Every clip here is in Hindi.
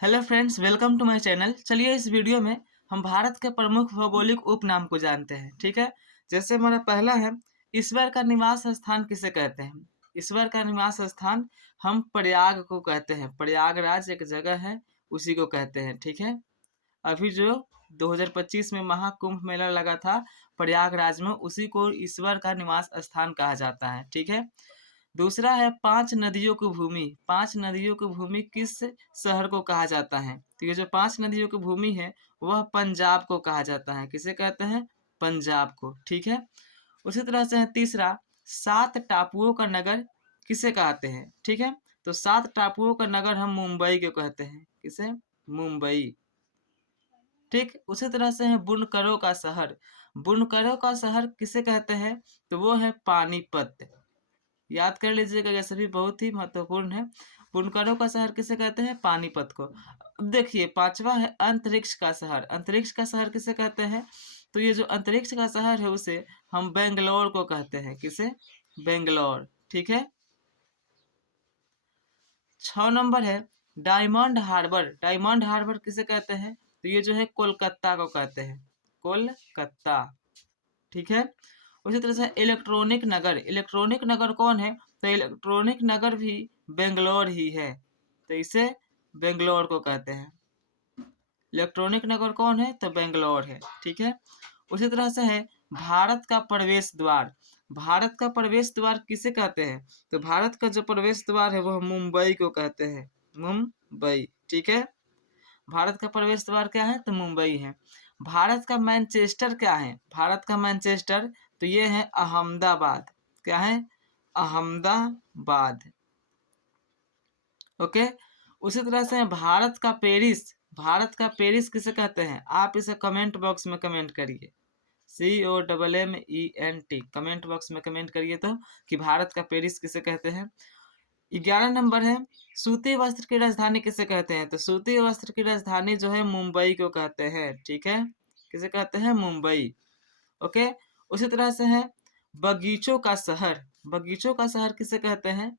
Hello friends, welcome to my channel. चलिए इस वीडियो में हम भारत के प्रमुख भौगोलिक उपनाम को जानते हैं। ठीक है, जैसे हमारा पहला है, ईश्वर का निवास स्थान किसे कहते हैं? ईश्वर का निवास स्थान हम प्रयाग को कहते हैं। प्रयागराज एक जगह है, उसी को कहते हैं। ठीक है, अभी जो 2025 में महाकुंभ मेला लगा था प्रयागराज में, उसी को ईश्वर का निवास स्थान कहा जाता है। ठीक है, दूसरा है पांच नदियों की भूमि। पांच नदियों की भूमि किस शहर को कहा जाता है? तो ये जो पांच नदियों की भूमि है वह पंजाब को कहा जाता है। किसे कहते हैं? पंजाब को। ठीक है, उसी तरह से है तीसरा, सात टापुओं का नगर किसे कहते हैं? ठीक है, तो सात टापुओं का नगर हम मुंबई को कहते हैं। किसे? मुंबई। ठीक, उसी तरह से है बुनकरों का शहर। बुनकरों का शहर किसे कहते हैं? तो वो है पानीपत। याद कर लीजिएगा, ये सभी बहुत ही महत्वपूर्ण है। बुनकरों का शहर किसे कहते हैं? पानीपत को। अब देखिए पांचवा है अंतरिक्ष का शहर। अंतरिक्ष का शहर किसे कहते हैं? तो ये जो अंतरिक्ष का शहर है उसे हम बेंगलोर को कहते हैं। किसे? बेंगलोर। ठीक है, 6 नंबर है डायमंड हार्बर। डायमंड हार्बर किसे कहते हैं? तो ये जो है कोलकाता को कहते हैं। कोलकाता। ठीक है, उसी तरह से इलेक्ट्रॉनिक नगर। इलेक्ट्रॉनिक नगर कौन है? तो इलेक्ट्रॉनिक नगर भी बेंगलोर ही है, तो इसे बेंगलोर को कहते हैं। इलेक्ट्रॉनिक नगर कौन है? तो बेंगलोर है। ठीक है, उसी तरह से है भारत का प्रवेश द्वार। भारत का प्रवेश द्वार किसे कहते हैं? तो भारत का जो प्रवेश द्वार है वह मुंबई को कहते हैं। मुंबई। ठीक है, भारत का प्रवेश द्वार क्या है? तो मुंबई है। भारत का मैनचेस्टर क्या है? भारत का मैनचेस्टर तो ये है अहमदाबाद। क्या है? अहमदाबाद। ओके, उसी तरह से भारत का पेरिस। भारत का पेरिस किसे कहते हैं? आप इसे कमेंट बॉक्स में कमेंट करिए। COMMENT कमेंट बॉक्स में कमेंट करिए तो कि भारत का पेरिस किसे कहते हैं। 11 नंबर है सूती वस्त्र की राजधानी किसे कहते हैं? तो सूती वस्त्र की राजधानी जो है मुंबई को कहते हैं। ठीक है, किसे कहते हैं? मुंबई। ओके, उसी तरह से है बगीचों का शहर। बगीचों का शहर किसे कहते हैं?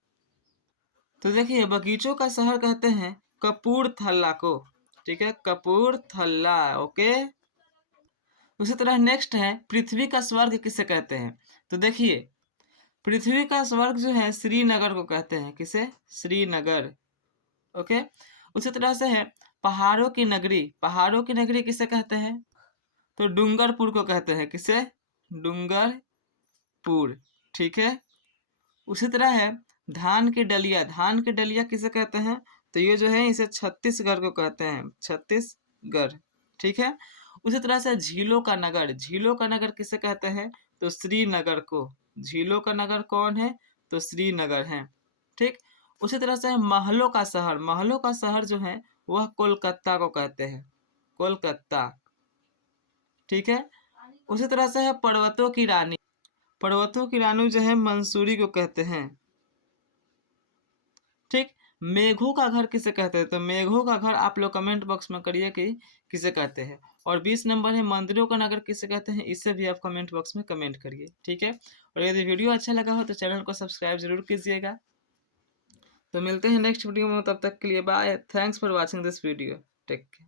तो देखिए बगीचों का शहर कहते हैं कपूरथला को। ठीक है, कपूरथला। ओके, उसी तरह नेक्स्ट है पृथ्वी का स्वर्ग किसे कहते हैं? तो देखिए पृथ्वी का स्वर्ग जो है श्रीनगर को कहते हैं। किसे? श्रीनगर। ओके, उसी तरह से है पहाड़ों की नगरी। पहाड़ों की नगरी किसे कहते हैं? तो डूंगरपुर को कहते हैं। किसे? डूंगरपुर। ठीक है, उसी तरह है धान की डलिया। धान की डलिया किसे कहते हैं? तो ये जो है इसे छत्तीसगढ़ को कहते हैं। छत्तीसगढ़। ठीक है, उसी तरह से झीलों का नगर। झीलों का नगर किसे कहते हैं? तो श्रीनगर को। झीलों का नगर कौन है? तो श्रीनगर है। ठीक, उसी तरह से महलों का शहर। महलों का शहर जो है वह कोलकाता को कहते हैं। कोलकाता। ठीक है, उसी तरह से है पर्वतों की रानी। पर्वतों की रानी जो है मंसूरी को कहते हैं। ठीक, मेघों का घर किसे कहते हैं? तो मेघों का घर आप लोग कमेंट बॉक्स में करिए कि किसे कहते हैं। और 20 नंबर है मंदिरों का नगर किसे कहते हैं? इससे भी आप कमेंट बॉक्स में कमेंट करिए। ठीक है, और यदि वीडियो अच्छा लगा हो तो चैनल को सब्सक्राइब जरूर कीजिएगा। तो मिलते हैं नेक्स्ट वीडियो में, तब तक के लिए bye. Thanks for watching this video. Take care.